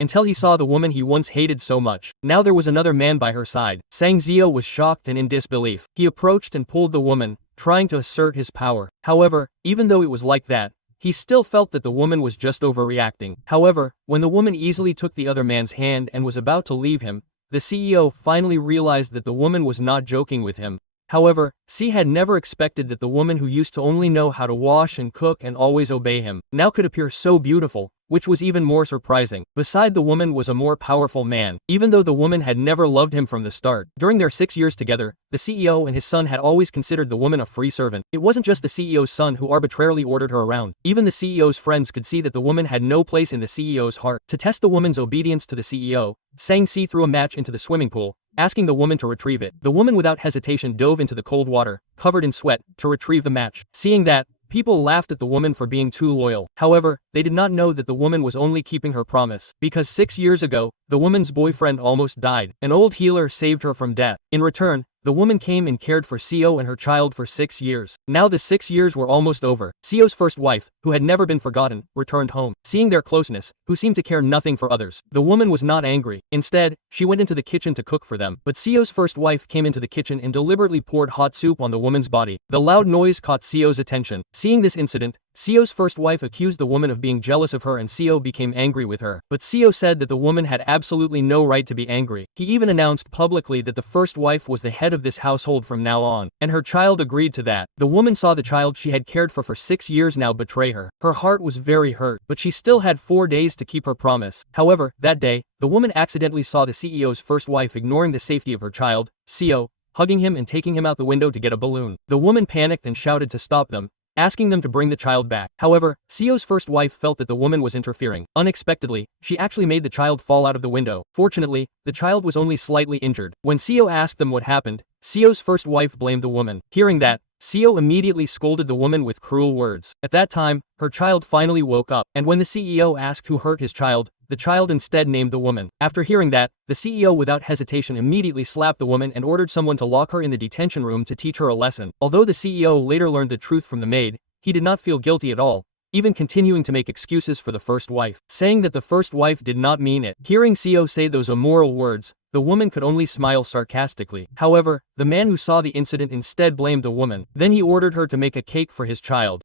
until he saw the woman he once hated so much. Now there was another man by her side. Sang Zio was shocked and in disbelief. He approached and pulled the woman, trying to assert his power. However, even though it was like that, he still felt that the woman was just overreacting. However, when the woman easily took the other man's hand and was about to leave him, the CEO finally realized that the woman was not joking with him. However, C had never expected that the woman who used to only know how to wash and cook and always obey him, now could appear so beautiful, which was even more surprising. Beside the woman was a more powerful man, even though the woman had never loved him from the start. During their 6 years together, the CEO and his son had always considered the woman a free servant. It wasn't just the CEO's son who arbitrarily ordered her around. Even the CEO's friends could see that the woman had no place in the CEO's heart. To test the woman's obedience to the CEO, Sang Si threw a match into the swimming pool, asking the woman to retrieve it. The woman without hesitation dove into the cold water, covered in sweat, to retrieve the match. Seeing that, people laughed at the woman for being too loyal. However, they did not know that the woman was only keeping her promise. Because 6 years ago, the woman's boyfriend almost died. An old healer saved her from death. In return, the woman came and cared for Seo and her child for 6 years. Now the 6 years were almost over. Seo's first wife, who had never been forgotten, returned home. Seeing their closeness, who seemed to care nothing for others, the woman was not angry. Instead, she went into the kitchen to cook for them. But Seo's first wife came into the kitchen and deliberately poured hot soup on the woman's body. The loud noise caught Seo's attention. Seeing this incident, Seo's first wife accused the woman of being jealous of her and Seo became angry with her. But Seo said that the woman had absolutely no right to be angry. He even announced publicly that the first wife was the head of this household from now on, and her child agreed to that. The woman saw the child she had cared for 6 years now betray her. Her heart was very hurt, but she still had 4 days to keep her promise. However, that day, the woman accidentally saw the CEO's first wife ignoring the safety of her child, Seo, hugging him and taking him out the window to get a balloon. The woman panicked and shouted to stop them, asking them to bring the child back. However, Seo's first wife felt that the woman was interfering. Unexpectedly, she actually made the child fall out of the window. Fortunately, the child was only slightly injured. When Seo asked them what happened, Seo's first wife blamed the woman. Hearing that, Seo immediately scolded the woman with cruel words. At that time, her child finally woke up, and when the CEO asked who hurt his child, the child instead named the woman. After hearing that, the CEO without hesitation immediately slapped the woman and ordered someone to lock her in the detention room to teach her a lesson. Although the CEO later learned the truth from the maid, he did not feel guilty at all, even continuing to make excuses for the first wife, saying that the first wife did not mean it. Hearing Seo say those immoral words, the woman could only smile sarcastically. However, the man who saw the incident instead blamed the woman. Then he ordered her to make a cake for his child.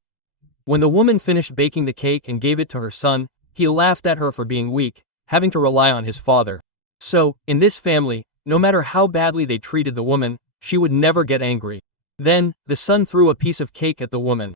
When the woman finished baking the cake and gave it to her son, he laughed at her for being weak, having to rely on his father. So, in this family, no matter how badly they treated the woman, she would never get angry. Then, the son threw a piece of cake at the woman.